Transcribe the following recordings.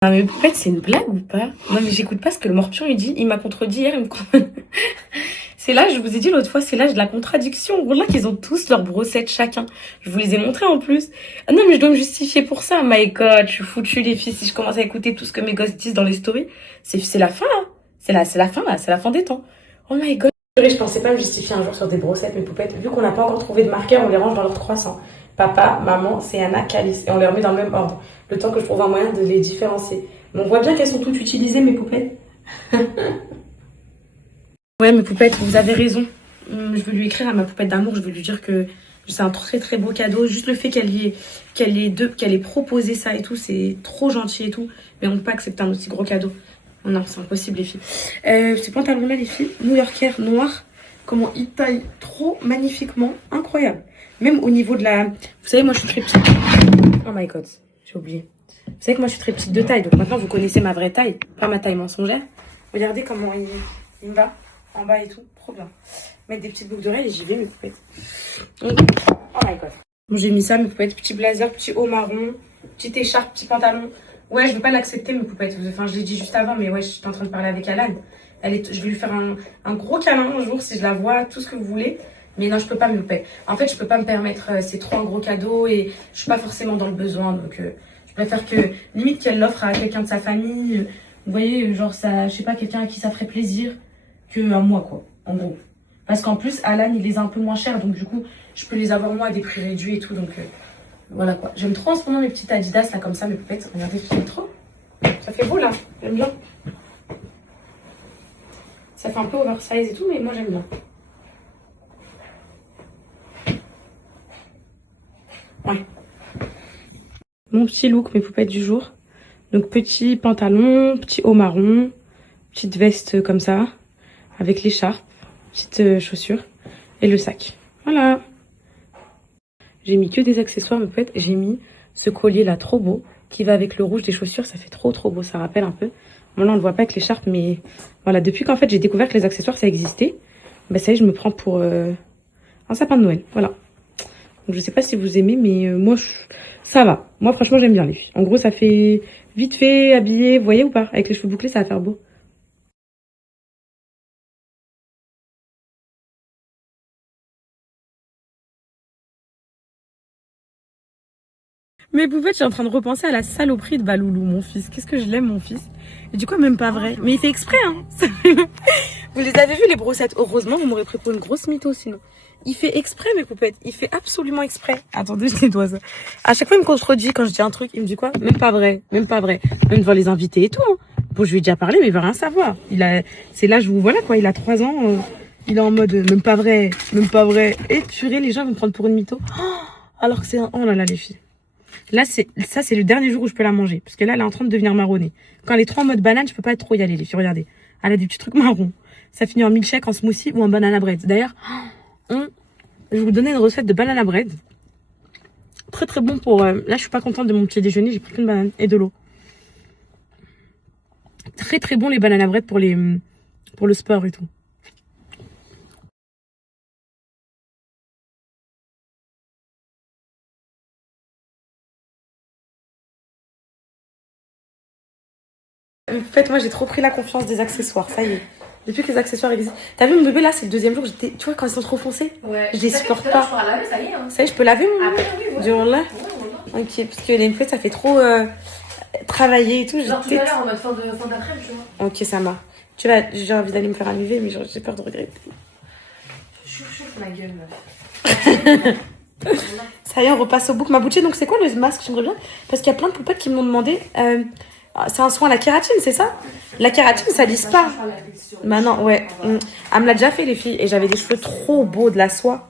Non mais en fait c'est une blague ou pas? Non mais j'écoute pas ce que le morpion il dit. Il m'a contredit hier. C'est là, je vous ai dit l'autre fois, c'est l'âge de la contradiction. Voilà qu'ils ont tous leurs brossettes chacun. Je vous les ai montrées en plus. Ah non mais je dois me justifier pour ça. My God, je suis foutue les filles. Si je commence à écouter tout ce que mes gosses disent dans les stories, c'est la fin là. C'est la fin là. C'est la fin des temps. Oh my God. Je pensais pas me justifier un jour sur des brossettes, mes poupettes. Vu qu'on n'a pas encore trouvé de marqueur, on les range dans leur croissant. Papa, maman, c'est Anna, Calice. Et on les remet dans le même ordre. Le temps que je trouve un moyen de les différencier. Mais on voit bien qu'elles sont toutes utilisées, mes poupettes. Ouais, mes poupettes, vous avez raison. Je vais lui écrire à ma poupette d'amour. Je vais lui dire que c'est un très très beau cadeau. Juste le fait qu'elle ait proposé ça et tout, c'est trop gentil et tout. Mais on ne peut pas accepter un aussi gros cadeau. Non, c'est impossible, les filles. Ces pantalons-là, les filles, new-yorkais, noirs, comment ils taillent trop magnifiquement. Incroyable. Même au niveau de la... Vous savez, moi, je suis très petite. Oh my God, j'ai oublié. Vous savez que moi, je suis très petite de taille. Donc maintenant, vous connaissez ma vraie taille, pas ma taille mensongère. Regardez comment il me va en bas et tout. Trop bien. Mettre des petites boucles d'oreilles et j'y vais, mes poupettes. Oh my God. Bon, j'ai mis ça, mes poupettes. Petit blazer, petit haut marron, petite écharpe, petit pantalon. Ouais, je vais pas l'accepter, mes poupettes. Enfin, je l'ai dit juste avant, mais ouais, je suis en train de parler avec Alan. Je vais lui faire un gros câlin un jour si je la vois, tout ce que vous voulez. Mais non, je peux pas, mes poupettes. En fait, je peux pas me permettre, c'est trop un gros cadeau et je suis pas forcément dans le besoin. Donc, je préfère que, limite, qu'elle l'offre à quelqu'un de sa famille. Vous voyez, genre, ça, je sais pas, quelqu'un à qui ça ferait plaisir que à moi, quoi, en gros. Parce qu'en plus, Alan, il les a un peu moins chers. Donc, du coup, je peux les avoir, moi, à des prix réduits et tout. Donc, voilà quoi. J'aime trop en ce moment mes petites Adidas là comme ça, mes poupettes. Regardez, j'aime trop. Ça fait beau là, j'aime bien. Ça fait un peu oversize et tout, mais moi j'aime bien. Ouais. Mon petit look, mes poupettes du jour. Donc petit pantalon, petit haut marron, petite veste comme ça, avec l'écharpe, petite chaussure et le sac. Voilà. J'ai mis que des accessoires, mes poupettes. J'ai mis ce collier là trop beau qui va avec le rouge des chaussures. Ça fait trop beau, ça rappelle un peu. Bon là on le voit pas avec l'écharpe, mais voilà, depuis qu'en fait j'ai découvert que les accessoires ça existait, bah ça y est, je me prends pour un sapin de Noël, voilà. Donc je sais pas si vous aimez, mais ça va. Moi franchement j'aime bien les filles. En gros ça fait vite fait, habillé, vous voyez ou pas? Avec les cheveux bouclés ça va faire beau. Mais poupette, je suis en train de repenser à la saloperie de Baloulou, mon fils. Qu'est-ce que je l'aime, mon fils. Et du coup, même pas vrai. Mais il fait exprès, hein. Vous les avez vus, les brossettes? Heureusement, vous m'aurez pris pour une grosse mytho, sinon. Il fait exprès, mes poupettes. Il fait absolument exprès. Attendez, je nettoie ça. À chaque fois, il me contredit quand je dis un truc. Il me dit quoi? Même pas vrai. Même pas vrai. Même devant les invités et tout. Hein. Bon, je lui ai déjà parlé, mais il veut rien savoir. C'est l'âge où, voilà, quoi. Il a 3 ans. Il est en mode, même pas vrai. Même pas vrai. Et purée, les gens vont me prendre pour une mytho. Oh, alors que c'est un, oh là là, les filles. Là, c'est le dernier jour où je peux la manger. Parce que là, elle est en train de devenir marronnée. Quand elle est trop en mode banane, je peux pas trop y aller, les filles. Regardez. Elle a des petits trucs marrons. Ça finit en milkshake, en smoothie ou en banana bread. D'ailleurs, je vais vous donner une recette de banana bread. Très très bon pour... là, je suis pas contente de mon petit déjeuner. J'ai pris qu'une banane et de l'eau. Très très bon les banana bread pour le sport et tout. En fait, moi, j'ai trop pris la confiance des accessoires. Ça y est. Depuis que les accessoires existent. T'as vu mon bébé là, c'est le deuxième jour. Tu vois, quand ils sont trop foncés, ouais, je les supporte pas. Je laver, ça y est. Hein. Ça y est, je peux laver mon bébé. Oui, du là. Ok, parce que les ça fait trop travailler et tout. Genre tout à l'heure en mode fin d'après-midi, tu vois. Ok, ça marche. Tu vois, j'ai envie d'aller me faire un UV, mais j'ai peur de regretter. Chouf ma gueule, meuf. Ça y est, on repasse au book ma bouchée. Donc, c'est quoi le masque? J'aimerais bien. Parce qu'il y a plein de poupettes qui m'ont demandé. C'est un soin à la kératine, c'est ça? La kératine, ça lisse pas. Bah non, ouais. Elle me l'a déjà fait, les filles. Et j'avais des cheveux trop beaux, de la soie.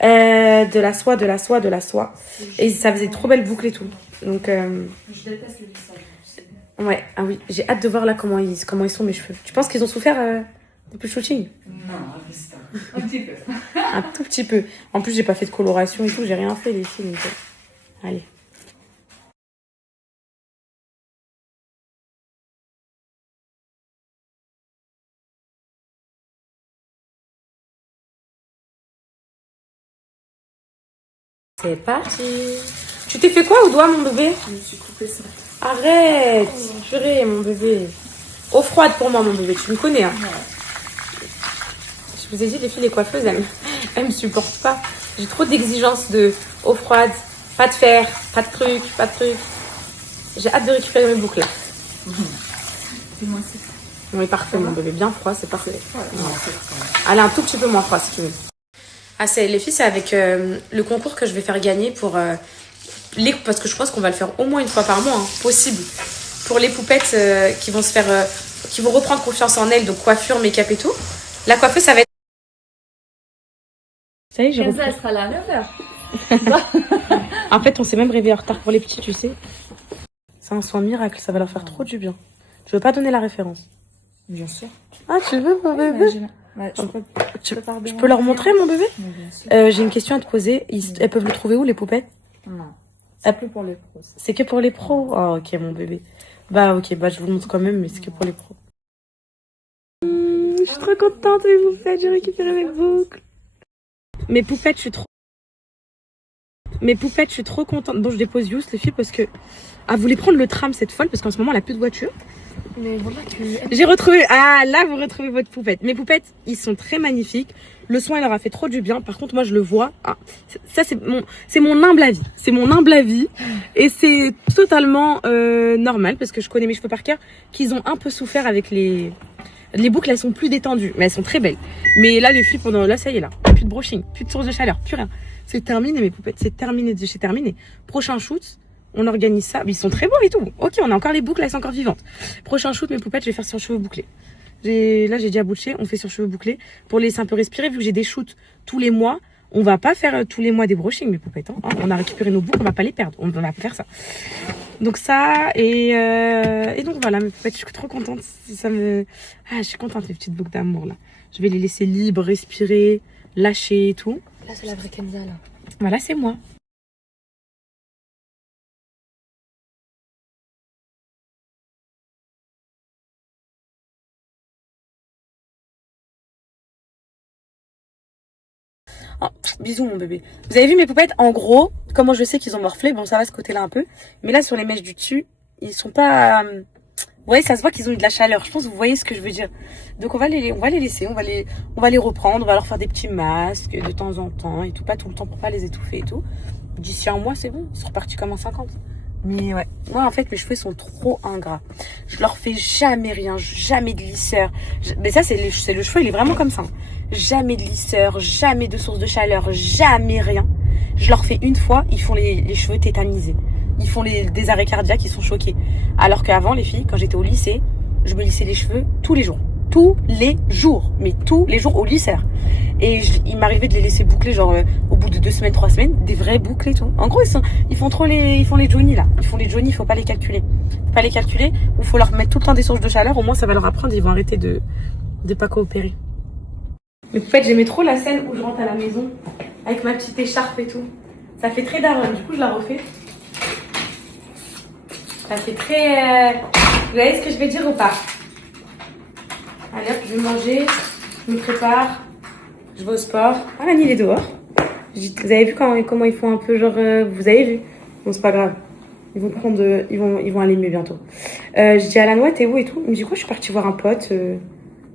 De la soie, de la soie, de la soie. Et ça faisait trop belle boucle et tout. Donc, je déteste le lissage. ouais, ah oui. J'ai hâte de voir là comment ils sont mes cheveux. Tu penses qu'ils ont souffert depuis le shooting? Non, un petit peu. Un tout petit peu. En plus, j'ai pas fait de coloration et tout. J'ai rien fait, les filles. Donc, allez. C'est parti. Tu t'es fait quoi au doigt, mon bébé? Je me suis coupé ça. Arrête. Purée, mon bébé. Eau froide pour moi, mon bébé. Tu me connais, hein. Je vous ai dit, les filles, les coiffeuses, elles me supportent pas. J'ai trop d'exigences de eau froide, pas de fer, pas de trucs, pas de trucs. J'ai hâte de récupérer mes boucles là. Dis-moi si. Oui, parfait, mon bébé. Bien froid, c'est parfait. Ouais, non, c'est ça. Allez, un tout petit peu moins froid si tu veux. Ah, les filles, c'est avec le concours que je vais faire gagner pour parce que je pense qu'on va le faire au moins une fois par mois, hein, possible. Pour les poupettes qui vont se faire, qui vont reprendre confiance en elles, donc coiffure, make-up et tout. La coiffeuse, ça va être. Ça y est, j'ai repris. Elle sera là à 9h. En fait, on s'est même réveillé en retard pour les petits, tu sais. C'est un soin miracle, ça va leur faire trop du bien. Je veux pas donner la référence. Bien sûr. Ah, tu veux, mon bébé? Je peux leur montrer, mon bébé? J'ai une question à te poser. Elles peuvent le trouver où, les poupettes? Non. C'est que pour les pros. C'est que pour les pros? Oh, ok, mon bébé. Bah, ok, bah, je vous le montre quand même, mais c'est que pour les pros. Je suis trop contente, mes poupettes. J'ai récupéré mes boucles. Mes poupettes, je suis trop contente. Bon, je dépose Youss, les filles, parce que. Ah, vous voulez prendre le tram cette folle, parce qu'en ce moment, elle a plus de voiture. Mais voilà, J'ai retrouvé. Ah, là, vous retrouvez votre poupette. Mes poupettes, ils sont très magnifiques. Le soin, il leur a fait trop du bien. Par contre, moi, je le vois. Ah, ça, c'est mon humble avis. C'est mon humble avis. Et c'est totalement normal, parce que je connais mes cheveux par cœur, qu'ils ont un peu souffert avec les boucles. Elles sont plus détendues, mais elles sont très belles. Mais là, les filles, là, ça y est, là. Plus de brushing, plus de source de chaleur, plus rien. C'est terminé, mes poupettes. C'est terminé. C'est terminé. Prochain shoot. On organise ça. Ils sont très beaux et tout. Ok, on a encore les boucles, elles sont encore vivantes. Prochain shoot, mes poupettes, je vais faire sur cheveux bouclés. Là, j'ai déjà bouché. On fait sur cheveux bouclés. Pour les laisser un peu respirer, vu que j'ai des shoots tous les mois, on va pas faire tous les mois des brushings, mes poupettes. Hein. On a récupéré nos boucles, on va pas les perdre. On va pas faire ça. Donc ça, et donc voilà, mes poupettes, je suis trop contente. Je suis contente, les petites boucles d'amour, là. Je vais les laisser libres, respirer, lâcher et tout. Là, c'est la vraie Kenza, là. Voilà, c'est moi. Oh, bisous mon bébé. Vous avez vu mes poupettes? En gros, comment je sais qu'ils ont morflé? Bon, ça va ce côté-là un peu. Mais là, sur les mèches du dessus, ils sont pas... Vous voyez, ça se voit qu'ils ont eu de la chaleur. Je pense que vous voyez ce que je veux dire. Donc, on va les laisser. On va les reprendre. On va leur faire des petits masques de temps en temps et tout. Pas tout le temps pour pas les étouffer et tout. D'ici un mois, c'est bon. Ils sont repartis comme en 50. Mais ouais. Moi, en fait, mes cheveux sont trop ingrats. Je leur fais jamais rien. Jamais de lisseur. Mais ça, c'est le cheveu. Il est vraiment comme ça. Jamais de lisseur, jamais de source de chaleur, jamais rien. Je leur fais une fois, ils font les cheveux tétanisés. Ils font des arrêts cardiaques, ils sont choqués. Alors qu'avant, les filles, quand j'étais au lycée, je me lissais les cheveux tous les jours. Tous les jours. Mais tous les jours au lisseur. Et il m'arrivait de les laisser boucler, genre au bout de 2 semaines, 3 semaines, des vrais boucles et tout. En gros, ils font les Johnny là. Ils font les Johnny, il faut pas les calculer. Faut pas les calculer, ou faut leur mettre tout le temps des sources de chaleur. Au moins, ça va leur apprendre, ils vont arrêter de pas coopérer. Mais en fait, j'aimais trop la scène où je rentre à la maison avec ma petite écharpe et tout. Ça fait très daronne. Du coup, je la refais. Ça fait très... Vous voyez ce que je vais dire ou pas? Allez hop, je vais manger. Je me prépare. Je vais au sport. Ah, Lani, il est dehors. Vous avez vu comment ils font un peu genre... Vous avez vu? Bon, c'est pas grave. Ils vont aller mieux bientôt. Je dis à la noix, t'es où et tout? Il me dit quoi? Je suis partie voir un pote...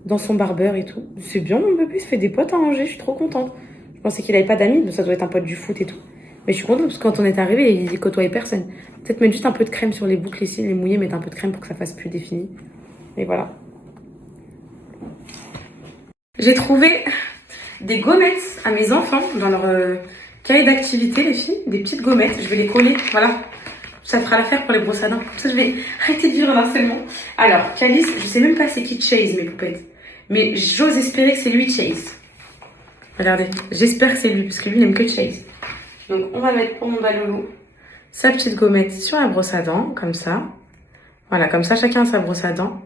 dans son barbeur et tout. C'est bien, mon bébé, il se fait des potes à Angers, je suis trop contente. Je pensais qu'il avait pas d'amis, donc ça doit être un pote du foot et tout. Mais je suis contente parce que quand on est arrivé, il côtoyait personne. Peut-être mettre juste un peu de crème sur les boucles ici, les mouiller, mettre un peu de crème pour que ça fasse plus défini. Et voilà. J'ai trouvé des gommettes à mes enfants dans leur cahier d'activité, les filles. Des petites gommettes, je vais les coller, voilà. Ça fera l'affaire pour les brosses à dents. Comme ça, je vais arrêter de vivre harcèlement. Alors, Calice, je sais même pas c'est qui Chase, mes poupettes. Mais j'ose espérer que c'est lui Chase. Regardez, j'espère que c'est lui, parce que lui, il n'aime que Chase. Donc, on va mettre pour mon baloulou sa petite gommette sur la brosse à dents, comme ça. Voilà, comme ça, chacun a sa brosse à dents.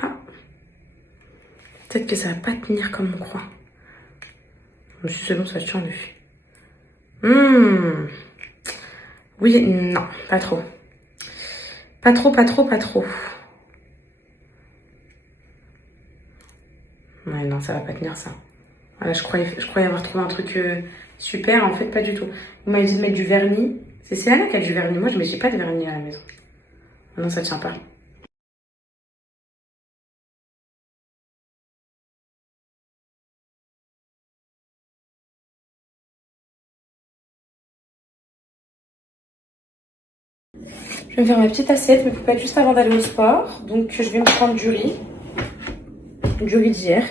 Ah. Peut-être que ça va pas tenir comme on croit. Mais si c'est bon, ça tient, les filles. Oui, non, pas trop. Pas trop. Ouais, non, ça va pas tenir ça. Voilà, je croyais avoir trouvé un truc super, en fait, pas du tout. Vous m'avez dit de mettre du vernis. C'est Céana qui a du vernis. Moi, j'ai pas de vernis à la maison. Ah non, ça tient pas. Je vais me faire ma petite assiette, mes poupettes, juste avant d'aller au sport. Donc, je vais me prendre du riz d'hier,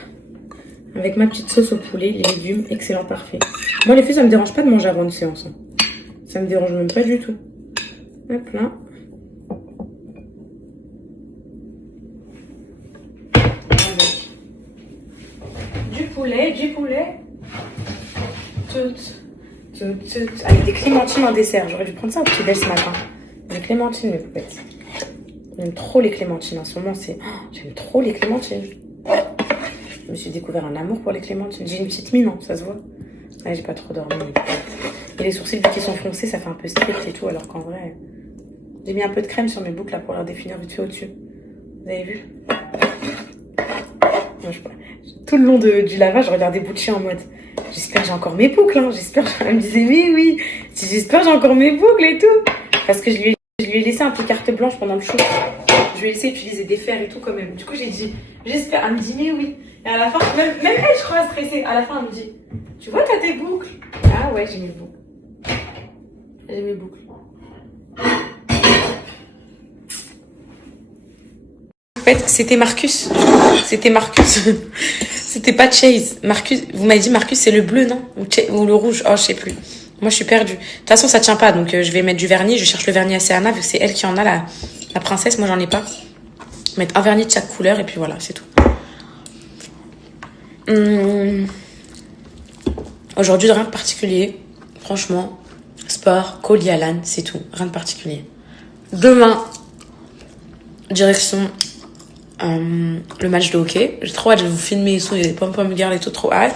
avec ma petite sauce au poulet, les légumes, excellent, parfait. Moi, les filles, ça me dérange pas de manger avant une séance. Hein. Ça me dérange même pas du tout. Hop là. Avec du poulet. Avec des clémentines en dessert. J'aurais dû prendre ça au petit déj ce matin. Des clémentines, mes poupettes. J'aime trop les clémentines. En ce moment, c'est... Oh, j'aime trop les clémentines. Je me suis découvert un amour pour les clémentines. J'ai une petite mine, hein, ça se voit. Ouais, j'ai pas trop dormi. Et les sourcils qui sont foncés, ça fait un peu strict et tout, alors qu'en vrai... J'ai mis un peu de crème sur mes boucles là pour leur définir vite fait au-dessus. Vous avez vu? Moi, tout le long du lavage, je regardais Bouchy en mode... J'espère que j'ai encore mes boucles, hein. Elle me disait, mais oui. J'espère que j'ai encore mes boucles et tout. Parce que je lui ai laissé un peu carte blanche pendant le shoot. Je lui ai laissé utiliser des fers et tout quand même. Du coup, j'ai dit, j'espère. Elle me dit, mais oui. Et à la fin, même elle, je crois, stressée. À la fin, elle me dit, tu vois, t'as tes boucles. Ah ouais, j'ai mes boucles. J'ai mes boucles. En fait, c'était Marcus. C'était pas Chase. Marcus, vous m'avez dit Marcus, c'est le bleu, non? Ou le rouge? Oh, je sais plus. Moi, je suis perdue. De toute façon, ça tient pas. Donc, je vais mettre du vernis. Je cherche le vernis à Serena, vu que c'est elle qui en a, la princesse. Moi, j'en ai pas. Mettre un vernis de chaque couleur, et puis voilà, c'est tout. Aujourd'hui, rien de particulier. Franchement, sport, colis à l'âne, c'est tout. Rien de particulier. Demain, direction le match de hockey. J'ai trop hâte de vous filmer et tout. Il y a des pom-pom girls et tout, trop hâte.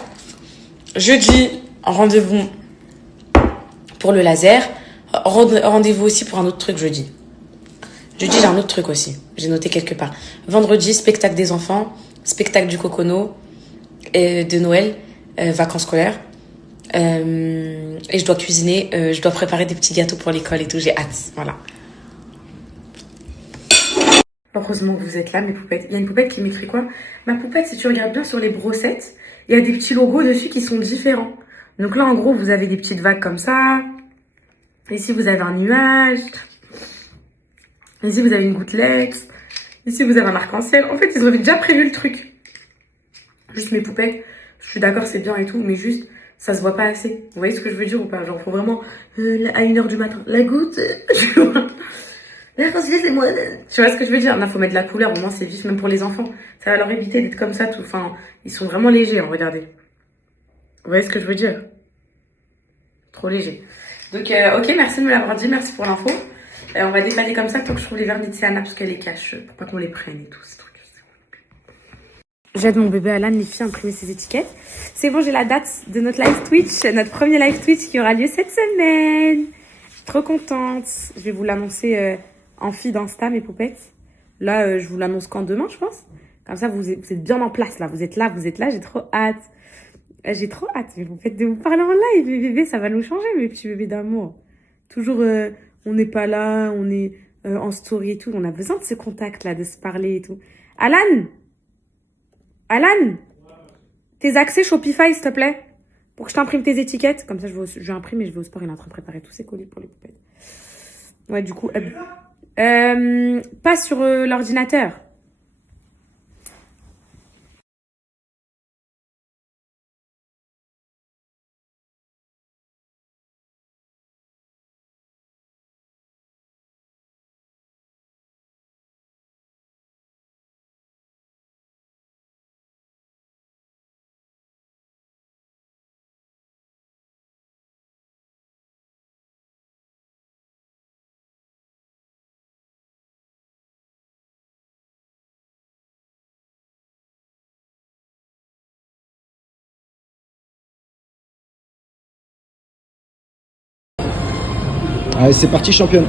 Jeudi, rendez-vous pour le laser. Rendez-vous aussi pour un autre truc jeudi. Jeudi, j'ai un autre truc aussi. J'ai noté quelque part. Vendredi, spectacle des enfants, spectacle du Cocono, de Noël, vacances scolaires. Et je dois cuisiner, je dois préparer des petits gâteaux pour l'école et tout. J'ai hâte, voilà. Heureusement que vous êtes là, mes poupettes. Il y a une poupette qui m'écrit quoi? Ma poupette, si tu regardes bien sur les brossettes, il y a des petits logos dessus qui sont différents. Donc là, en gros, vous avez des petites vagues comme ça. Ici, vous avez un nuage. Ici, vous avez une gouttelette. Ici, vous avez un arc-en-ciel. En fait, ils ont déjà prévu le truc. Juste mes poupettes. Je suis d'accord, c'est bien et tout, mais juste, ça se voit pas assez. Vous voyez ce que je veux dire ou pas? Genre, faut vraiment, à 1h du matin, la goutte. L'arc-en-ciel, c'est moi. Tu vois ce que je veux dire? Là, faut mettre de la couleur. Au moins, c'est vif, même pour les enfants. Ça va leur éviter d'être comme ça tout. Enfin, ils sont vraiment légers, hein, regardez. Vous voyez ce que je veux dire? Trop léger. Donc, ok, merci de me l'avoir dit. Merci pour l'info. On va décaler comme ça tant que je trouve les vernis de Sienna parce qu'elle les cache pour pas qu'on les prenne et tout, ces trucs. J'aide mon bébé Alan, les filles, à imprimer ses étiquettes. C'est bon, j'ai la date de notre live Twitch, notre premier live Twitch qui aura lieu cette semaine. Trop contente. Je vais vous l'annoncer en feed d'Insta, mes poupettes. Là, je vous l'annonce quand demain, je pense. Comme ça, vous êtes bien en place, là. Vous êtes là. J'ai trop hâte. J'ai trop hâte. Vous faites de vous parler en live, mes bébés. Ça va nous changer, mes petits bébés d'amour. Toujours, on n'est pas là, on est en story et tout. On a besoin de ce contact-là, de se parler et tout. Alan, tes accès Shopify, s'il te plaît, pour que je t'imprime tes étiquettes. Comme ça, je imprime et je vais au sport. Il est en train de préparer tous ses colis pour les poupettes. Ouais, du coup, pas sur l'ordinateur. Allez, c'est parti, championne.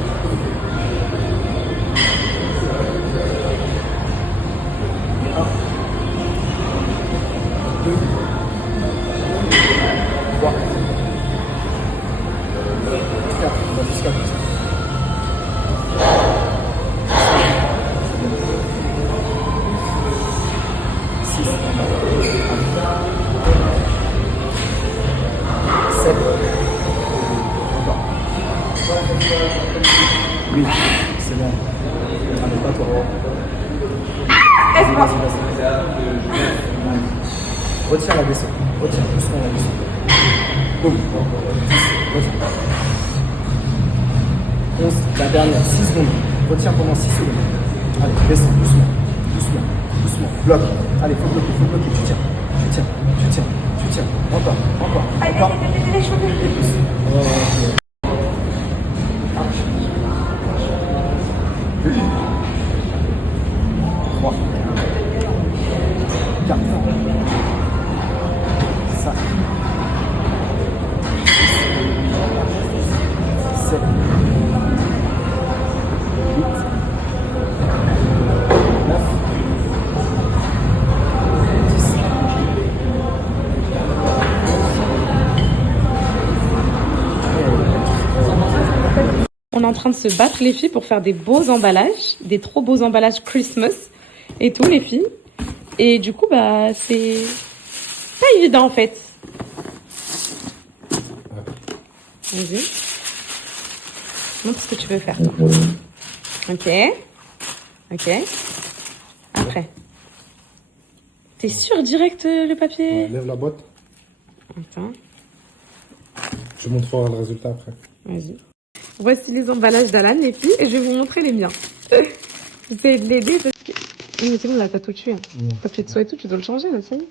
Oui, c'est bon. Allez, pas toi. Vas-y, vas-y. Retiens la vaisseau. Retiens doucement la vaisseau. Boum. Vas-y. 11, la dernière, 6 secondes. Retiens pendant 6 secondes. Allez, descends, doucement. Doucement. Doucement. Bloque. Allez, faut bloquer, faut bloquer. Tu tiens. Tu tiens. Tu tiens. Tu tiens. Encore. Encore. Encore. Et plus. Ok. 3, 4, 5, 7, 8, 9, 10. On est en train de se battre, les filles, pour faire des beaux emballages, des trop beaux emballages Christmas et tout, les filles. Et du coup, bah, c'est pas évident, en fait. Vas-y. Montre ce que tu veux faire, toi. Ok. Ok. Après. T'es sûr, direct, le papier? Ouais, lève la boîte. Attends. Je montrerai le résultat après. Vas-y. Voici les emballages d'Alan, les filles, et je vais vous montrer les miens. J'essaie de l'aider parce que... Oui, mais c'est bon, là, t'as tout tué. Hein. Papier de soie et tout, tu dois le changer, là, ça y est.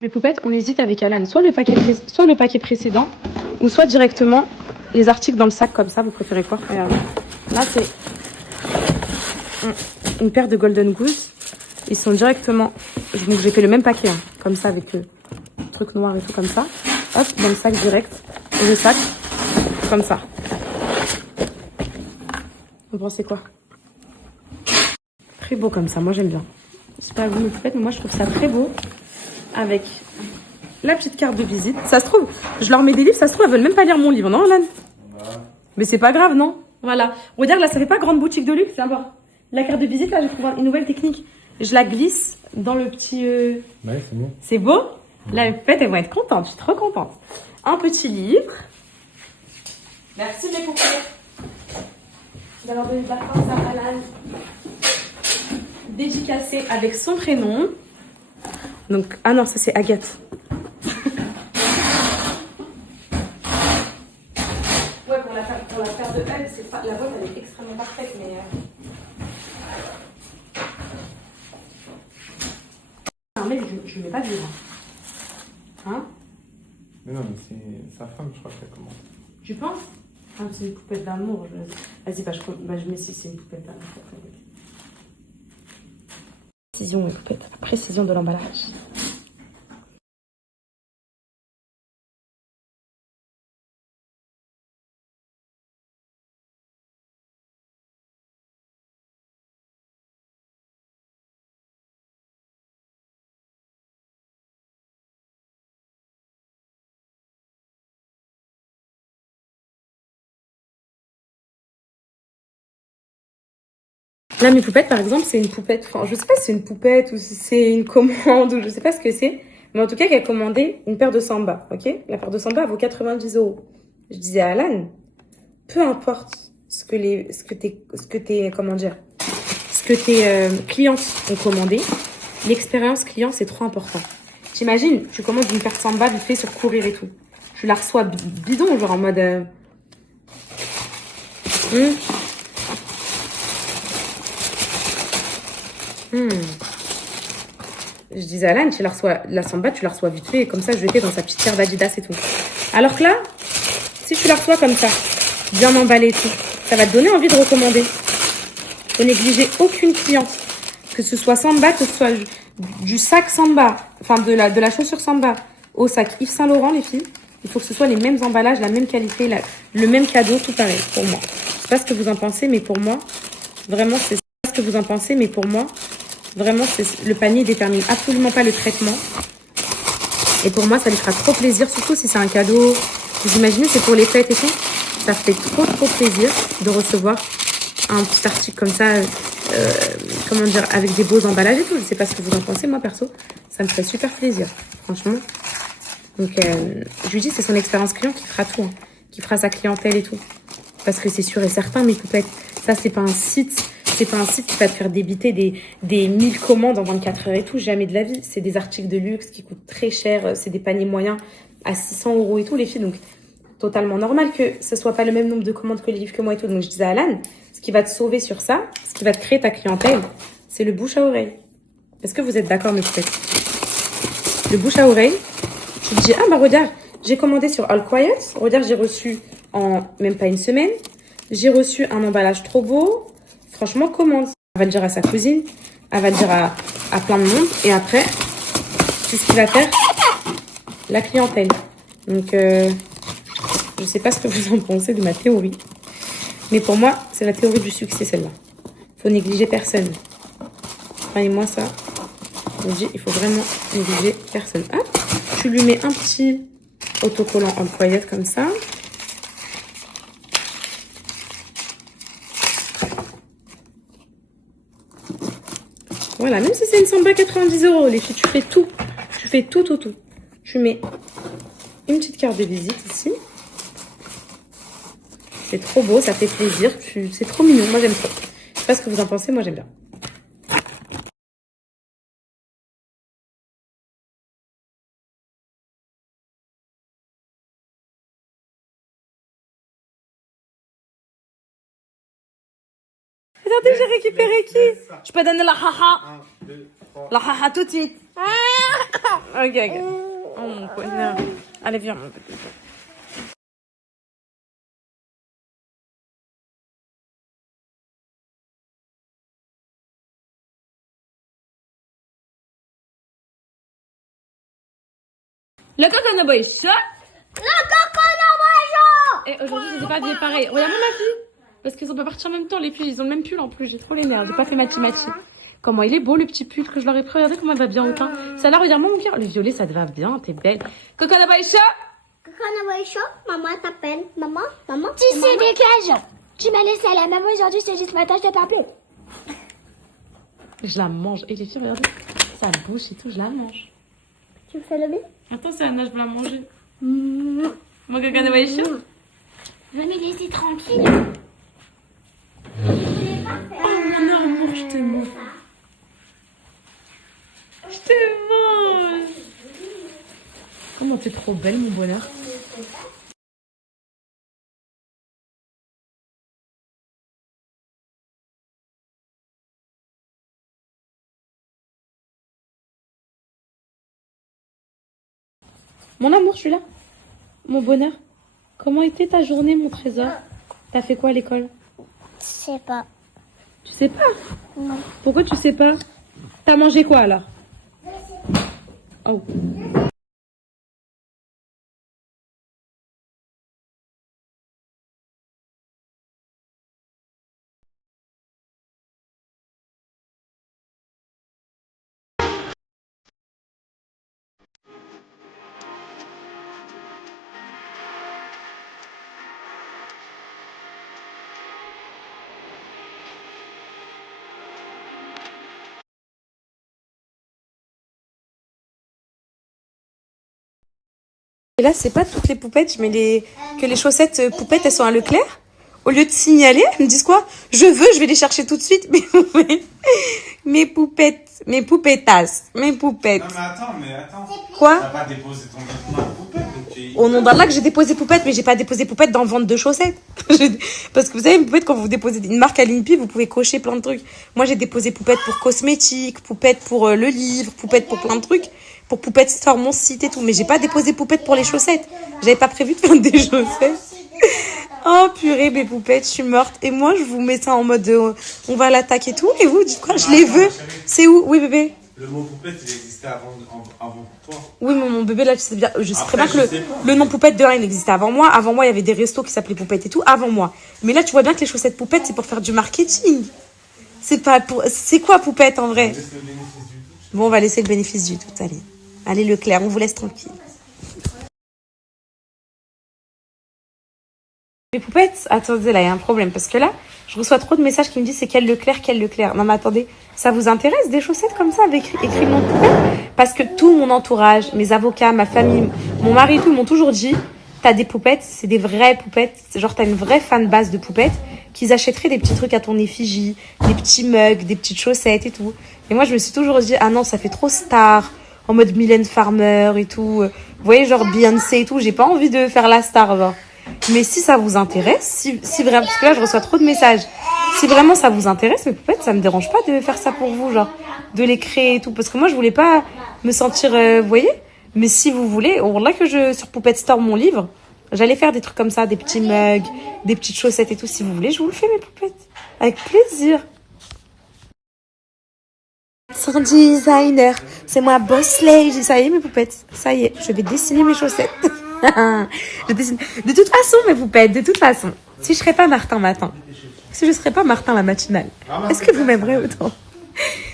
Les poupettes, on hésite avec Alan, soit le paquet précédent, ou soit directement les articles dans le sac comme ça. Vous préférez quoi? Regardez. Là, c'est une paire de Golden Goose. Ils sont directement... J'ai fait le même paquet, hein, comme ça, avec le truc noir et tout comme ça. Hop, dans le sac direct. Et le sac, comme ça. Vous pensez quoi? Très beau comme ça, moi j'aime bien. Je sais pas vous, mes poupettes, mais moi je trouve ça très beau. Avec la petite carte de visite. Ça se trouve, je leur mets des livres, ça se trouve, elles veulent même pas lire mon livre, non, Alan? Mais c'est pas grave, non? Voilà. Regarde, là, ça fait pas grande boutique de luxe, là-bas. La carte de visite, là, j'ai trouvé une nouvelle technique. Je la glisse dans le petit... Ouais, c'est bon. C'est beau? Là, en fait, elles vont être contentes. Je suis trop contente. Un petit livre. Merci, mes poupettes. D'avoir donné de la force à Alan. Dédicacé avec son prénom. Donc, ah non, ça c'est Agathe. Ouais, pour la faire de elle, c'est pas, la boîte elle est extrêmement parfaite, mais. Un mec, je mets pas de livre. Hein? Mais non, mais c'est sa femme, je crois qu'elle commence. Tu penses? Ah, c'est une poupette d'amour. Vas-y, je mets si c'est une poupette d'amour. Précision, mes poupettes. La précision de l'emballage. Là, mes poupettes, par exemple, c'est une poupette. Enfin, je sais pas si c'est une poupette ou si c'est une commande ou je sais pas ce que c'est. Mais en tout cas, elle a commandé une paire de Samba, ok? La paire de Samba, elle vaut 90 €. Je disais à Alan, peu importe ce que tes clients ont commandé, l'expérience client, c'est trop important. T'imagines, tu commandes une paire de Samba vite fait sur courir et tout. Tu la reçois bidon, genre en mode... Je disais à Alan, tu la reçois, la Samba, tu la reçois vite fait, et comme ça, je l'étais dans sa petite paire d'Adidas et tout. Alors que là, si tu la reçois comme ça, bien emballée et tout, ça va te donner envie de recommander. Faut négliger aucune cliente. Que ce soit Samba, que ce soit du sac Samba, enfin de la chaussure Samba au sac Yves Saint Laurent, les filles. Il faut que ce soit les mêmes emballages, la même qualité, le même cadeau, tout pareil, pour moi. Je sais pas ce que vous en pensez, mais pour moi, vraiment, c'est ce que vous en pensez, mais pour moi, vraiment, le panier détermine absolument pas le traitement. Et pour moi, ça lui fera trop plaisir, surtout si c'est un cadeau. Vous imaginez, c'est pour les fêtes et tout. Ça fait trop plaisir de recevoir un petit article comme ça, comment dire, avec des beaux emballages et tout. Je sais pas ce que vous en pensez, moi perso, ça me fait super plaisir, franchement. Donc, je lui dis, c'est son expérience client qui fera tout, hein, qui fera sa clientèle et tout. Parce que c'est sûr et certain, mes poupettes, ça, c'est pas un site qui va te faire débiter des 1000 commandes en 24 heures et tout, jamais de la vie. C'est des articles de luxe qui coûtent très cher, c'est des paniers moyens à 600 € et tout, les filles. Donc, totalement normal que ce soit pas le même nombre de commandes que les livres que moi et tout. Donc, je disais à Alan, ce qui va te sauver sur ça, ce qui va te créer ta clientèle, c'est le bouche à oreille. Est-ce que vous êtes d'accord, mes poupettes? Le bouche à oreille, tu te dis, ah bah regarde, j'ai commandé sur All Quiet. Regarde, j'ai reçu en même pas une semaine. J'ai reçu un emballage trop beau. Franchement, commande. Elle va le dire à sa cousine. Elle va le dire à plein de monde. Et après, c'est ce qui va faire la clientèle. Donc, je sais pas ce que vous en pensez de ma théorie. Mais pour moi, c'est la théorie du succès, celle-là. Faut négliger personne. Croyez-moi ça. Je vous dis, il faut vraiment négliger personne. Hop, tu lui mets un petit autocollant en poignette comme ça. Voilà, même si c'est une samba 90 €, les filles, tu fais tout. Tu fais tout. Tu mets une petite carte de visite ici. C'est trop beau, ça fait plaisir. C'est trop mignon, moi j'aime trop. Je sais pas ce que vous en pensez, moi j'aime bien. Regardez, j'ai récupéré qui? Je peux donner la haha. 1, 2, 3. La haha tout de suite. Ok. Oh mon connard. Allez, viens. Le coconut boy shot. Et aujourd'hui, je les ai pas habillés pareil. Regarde-moi ma fille. Parce qu'ils ont pas parti en même temps, les filles. Ils ont le même pull en plus. J'ai trop les nerfs. J'ai pas fait match-match. Comment il est beau le petit pull que je leur ai pris. Regardez comment elle va bien au teint. Ça là, regarde-moi mon cœur. Le violet, ça te va bien. T'es belle. Coconut boy shot. Maman t'appelle. Maman. Tu sais, dégage. Tu m'as laissé à la maman aujourd'hui, je t'ai dit ce matin, je te parle plus. Je la mange. Et les filles, regardez. Ça bouge et tout. Je la mange. Tu fais le bien? Attends, c'est Anna, je vais la manger. Mon coconut boy shot. Je vais me laisser tranquille. Oh mon amour, je te mange. Je te mange. Comment t'es trop belle, mon bonheur. Mon amour, je suis là. Mon bonheur. Comment était ta journée, mon trésor? T'as fait quoi à l'école? Je sais pas. Tu sais pas? Non. Pourquoi tu sais pas? T'as mangé quoi alors? Oh. Et là, c'est pas toutes les poupettes, je mets que les chaussettes poupettes, elles sont à Leclerc. Au lieu de signaler, elles me disent quoi? Je vais les chercher tout de suite. Mes poupettes, mes poupettas, mes poupettes. Non, mais attends. Quoi? T'as pas déposé ton document de poupette, donc tu... Au nom d'Allah que j'ai déposé poupette, mais j'ai pas déposé poupette dans vente de chaussettes. Parce que vous savez, une poupette, quand vous déposez une marque à l'INPI, vous pouvez cocher plein de trucs. Moi, j'ai déposé poupette pour cosmétiques, poupette pour le livre, poupette pour plein de trucs. Pour poupette store mon site et tout. Mais j'ai pas déposé poupette pour les chaussettes. J'avais pas prévu de faire des chaussettes. Oh purée, mes poupettes, je suis morte. Et moi, je vous mets ça en mode on va à l'attaque et tout. Et vous, dites quoi? Je les veux. C'est où? Oui, bébé. Le mot poupette, il existait avant toi. Oui, mais mon bébé, là, tu sais bien, je sais très Après, bien je que sais pas. le nom poupette de rien, il existait avant moi. Avant moi, il y avait des restos qui s'appelaient poupettes et tout. Avant moi. Mais là, tu vois bien que les chaussettes poupettes, c'est pour faire du marketing. C'est pas pour. C'est quoi poupette en vrai? Laisse le bénéfice du doute. Bon, on va laisser le bénéfice du doute. Allez. Allez Leclerc, on vous laisse tranquille. Les poupettes, attendez, là, il y a un problème. Parce que là, je reçois trop de messages qui me disent c'est quel Leclerc, quel Leclerc. Non mais attendez, ça vous intéresse des chaussettes comme ça avec écrit le nom de poupette? Parce que tout mon entourage, mes avocats, ma famille, mon mari et tout m'ont toujours dit, t'as des poupettes, c'est des vraies poupettes. Genre t'as une vraie fan base de poupettes qu'ils achèteraient des petits trucs à ton effigie, des petits mugs, des petites chaussettes et tout. Et moi je me suis toujours dit, ah non, ça fait trop star, en mode Mylène Farmer et tout. Vous voyez, genre Beyoncé et tout, j'ai pas envie de faire la star, genre. Mais si ça vous intéresse, si vraiment, parce que là je reçois trop de messages, si vraiment ça vous intéresse, mes poupettes, ça me dérange pas de faire ça pour vous, genre, de les créer et tout, parce que moi je voulais pas me sentir, vous voyez, mais si vous voulez, là que sur Poupette Store, mon livre, j'allais faire des trucs comme ça, des petits mugs, des petites chaussettes et tout, si vous voulez, je vous le fais mes poupettes, avec plaisir. Sans designer, c'est moi boss lady, ça y est mes poupettes, ça y est, je vais dessiner mes chaussettes. Je dessine. De toute façon, mes poupettes, de toute façon, si je serais pas Martin matin, si je serais pas Martin la matinale, est-ce que vous m'aimerez autant?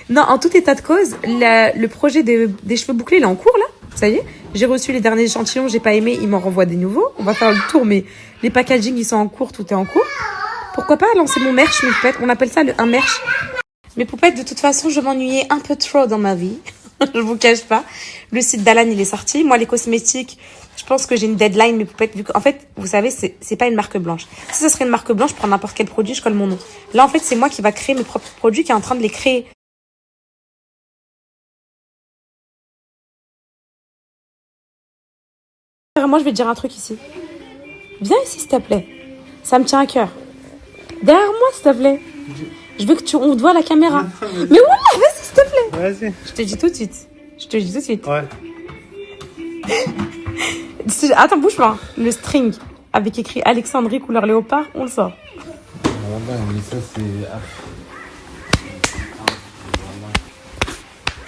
Non, en tout état de cause, le projet des cheveux bouclés, il est en cours là. Ça y est, j'ai reçu les derniers échantillons, j'ai pas aimé, il m'en renvoie des nouveaux. On va faire le tour, mais les packaging ils sont en cours, tout est en cours. Pourquoi pas lancer mon merch, mes poupettes? On appelle ça un merch. Mes poupettes, de toute façon, je m'ennuyais un peu trop dans ma vie. Je vous cache pas. Le site d'Alan, il est sorti. Moi, les cosmétiques, je pense que j'ai une deadline, mes poupettes, vu qu'en fait, vous savez, c'est pas une marque blanche. Si ça serait une marque blanche, je prends n'importe quel produit, je colle mon nom. Là, en fait, c'est moi qui va créer mes propres produits, qui est en train de les créer. Moi, je vais te dire un truc ici. Viens ici, s'il te plaît. Ça me tient à cœur. Derrière moi, s'il te plaît. Je veux que on te voit à la caméra. Mais voilà, vas-y, s'il te plaît. Vas-y. Je te dis tout de suite. Je te dis tout de suite. Ouais. Attends, bouge pas. Le string avec écrit Alexandrie couleur léopard, on le sort. Mais ça, c'est.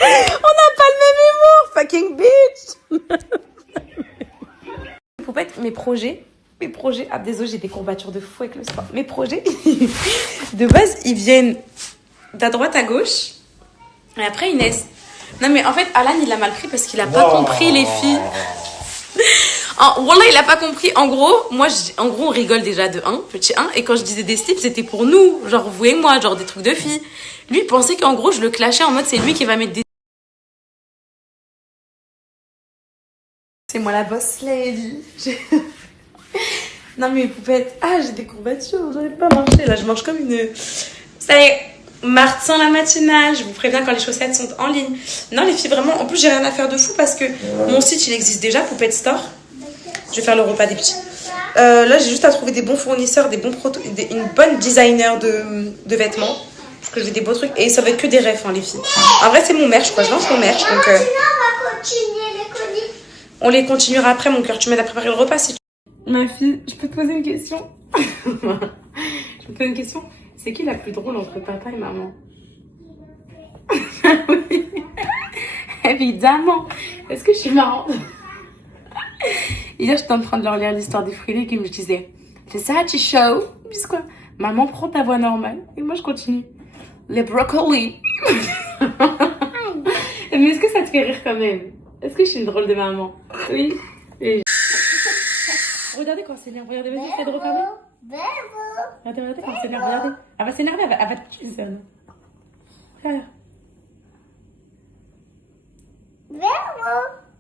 On n'a pas le même humour, fucking bitch. Poupette, mes projets. Ah, désolé, j'ai des courbatures de fou avec le sport. Mes projets, de base, ils viennent d'à droite à gauche. Et après, ils naissent. Non, mais en fait, Alan, il l'a mal pris parce qu'il a pas compris les filles. Wallah, il a pas compris. En gros, on rigole déjà de 1, petit 1. Et quand je disais des slips, c'était pour nous. Genre, vous et moi, genre des trucs de filles. Lui, il pensait qu'en gros, je le clashais en mode, c'est lui qui va mettre des... C'est moi la boss lady. Non mais poupette, j'ai des courbatures, j'arrive pas à marcher. Là, je mange comme une... Ça y est, Martin la matinale, je vous préviens quand les chaussettes sont en ligne. Non les filles, vraiment, en plus j'ai rien à faire de fou parce que mon site il existe déjà, Poupette Store. Je vais faire le repas des petits. Là j'ai juste à trouver des bons fournisseurs, des bons une bonne designer de vêtements. Parce que je veux des beaux trucs. Et ça va être que des refs, les filles. En vrai c'est mon merch quoi, je lance mon merch. Donc, on va continuer les colis. On les continuera après mon cœur, tu m'aides à préparer le repas si tu... Ma fille, je peux te poser une question? Je peux te poser une question? C'est qui la plus drôle entre papa et maman? Oui. Évidemment. Est-ce que je suis marrante? Hier, j'étais en train de leur lire l'histoire des fruits et légumes. Je disais, c'est ça, tu show? Puis quoi? Maman, prends ta voix normale. Et moi, je continue. Les brocolis. Mais est-ce que ça te fait rire quand même? Est-ce que je suis une drôle de maman? Oui. Et... Regardez quand elle s'énerve. Regardez, vas-y, essaie de refermer. Regardez quand elle s'énerve. Regardez. Elle va s'énerver, elle va te tuer, celle.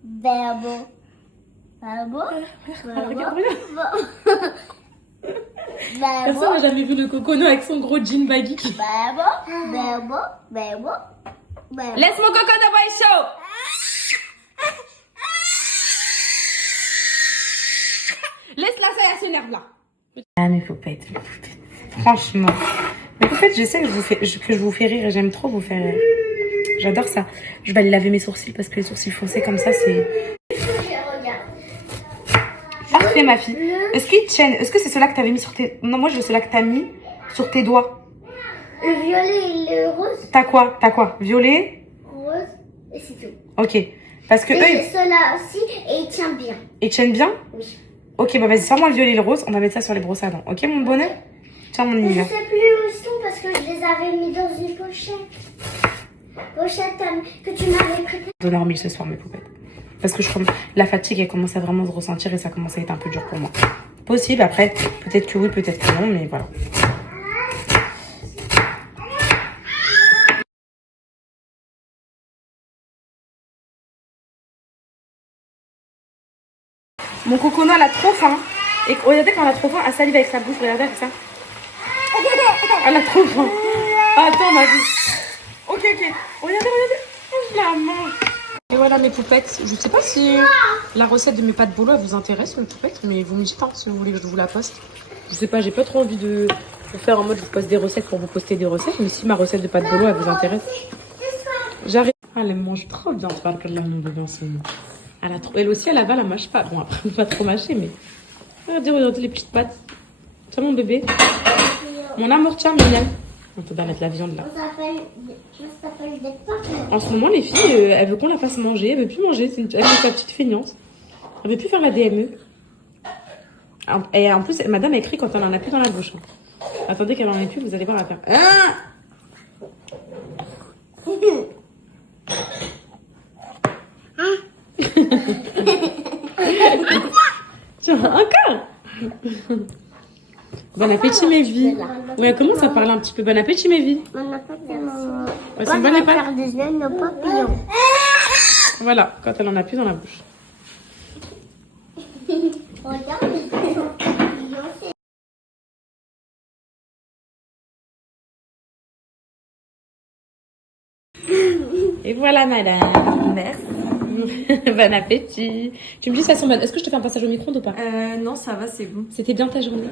Verbo. Regarde. Personne n'a jamais vu le cocono avec son gros jean baggy. Verbo. Laisse mon cocono boy show. Laisse-la, ça s'énerve là. Ah, mes poupettes. Franchement. Mes poupettes, je sais que je vous fais rire et j'aime trop vous faire rire. J'adore ça. Je vais aller laver mes sourcils parce que les sourcils foncés comme ça, c'est... Parfait, ma fille. Est-ce qu'ils tiennent? Est-ce que c'est ceux-là que t'avais mis sur tes... Non, moi, je veux ceux-là que t'as mis sur tes doigts. Le violet et le rose. T'as quoi? Violet? Rose. Et c'est tout. Ok. Parce que Et eux... ceux-là aussi, et il tient bien. Ils tiennent bien? Oui. Ok, bah vas-y, sors-moi le violet et le rose. On va mettre ça sur les brosses à dents. Ok, mon bonheur? Tiens, mon Je univers. sais plus où ils sont parce que je les avais mis dans une pochette. Pochette que tu m'avais prêtée. Dormir ce soir, mes poupettes. Parce que la fatigue, elle commence à vraiment se ressentir et ça commence à être un peu dur pour moi. Possible, après, peut-être que oui, peut-être que non, mais voilà. Mon cocono, elle a trop faim. Et regardez quand elle a trop faim, elle salive avec sa bouche. Regardez avec ça. Elle a trop faim. Ah, attends, ma vie. Ok. Regardez. Oh, je la mange. Et voilà mes poupettes. Je sais pas si la recette de mes pâtes bolo elle vous intéresse, mes poupettes, mais vous me dites si vous voulez que je vous la poste. Je sais pas, j'ai pas trop envie de vous faire en mode je vous poste des recettes pour vous poster des recettes, mais si ma recette de pâtes bolo elle vous intéresse, j'arrive. Ah, elle mange trop bien. Tabarakallah, mon bébé en ce moment. Elle aussi, elle avale, elle mâche pas. Bon, après, elle ne pas trop mâcher, mais. Regardez les petites pattes. Tiens, mon bébé. Mon amour, tiens, mignonne. On peut pas mettre la viande là. Ça s'appelle des pâtes. En ce moment, les filles, elle veut qu'on la fasse manger. Elle veut plus manger. Elle est sa petite feignante. Elle veut plus faire la DME. Et en plus, madame a écrit quand elle en a plus dans la bouche. Attendez qu'elle en ait plus, vous allez voir la faire. Ah Tiens, encore. Bon appétit, mes vies. Ouais, elle commence à parler un petit peu. Bon appétit, mes vies. On a pas tellement. Ouais, c'est une bonne épaule. Faire des ailes, nos papillons. Voilà, quand elle en a plus dans la bouche. Regarde les papillons. Et voilà, madame. Merci. Bon appétit. Tu me dis ça sent bon. Est-ce que je te fais un passage au micro-ondes ou pas? Non, ça va, c'est bon. C'était bien ta journée?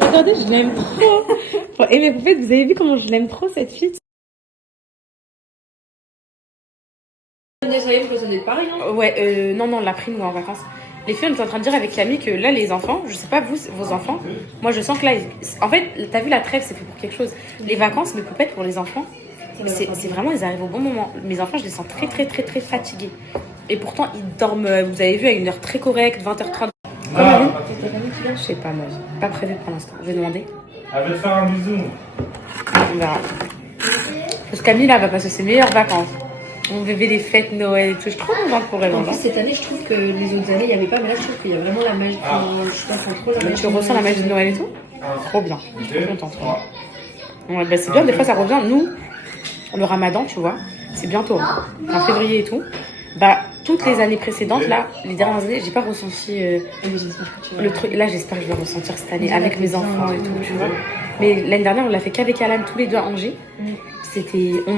Regardez, je l'aime trop. Et mes poupettes, vous avez vu comment je l'aime trop, cette fille? Pareil, hein. Ouais, non, la prime ou en vacances. Les filles, on est en train de dire avec Camille que là, les enfants, je sais pas vous, vos enfants, moi je sens que là, en fait, t'as vu la trêve, c'est fait pour quelque chose. Les vacances, mes poupettes pour les enfants, c'est vraiment, ils arrivent au bon moment. Mes enfants, je les sens très fatigués. Et pourtant, ils dorment, vous avez vu, à une heure très correcte, 20h30. Je sais pas, moi, pas prévu pour l'instant. Je vais demander. Elle veut te faire un bisou. On verra. Parce que Camille, là, va passer ses meilleures vacances. Mon bébé, les fêtes, Noël et tout, je suis trop contente pour elle. En plus, cette année, je trouve que les autres années, il n'y avait pas, mais là, je trouve qu'il y a vraiment la magie. Je sens trop la magie. Tu ressens la magie de Noël et tout? Trop bien, je suis trop contente. Ouais, bah, c'est bien, des fois ça revient. Nous, le ramadan, tu vois, c'est bientôt, hein, en février et tout. Bah, toutes les années précédentes, là, les dernières années, j'ai pas ressenti le truc. Là, j'espère que je vais ressentir cette année avec mes enfants et tout, tu vois. Mais l'année dernière, on l'a fait qu'avec Alan, tous les deux à Angers. C'était.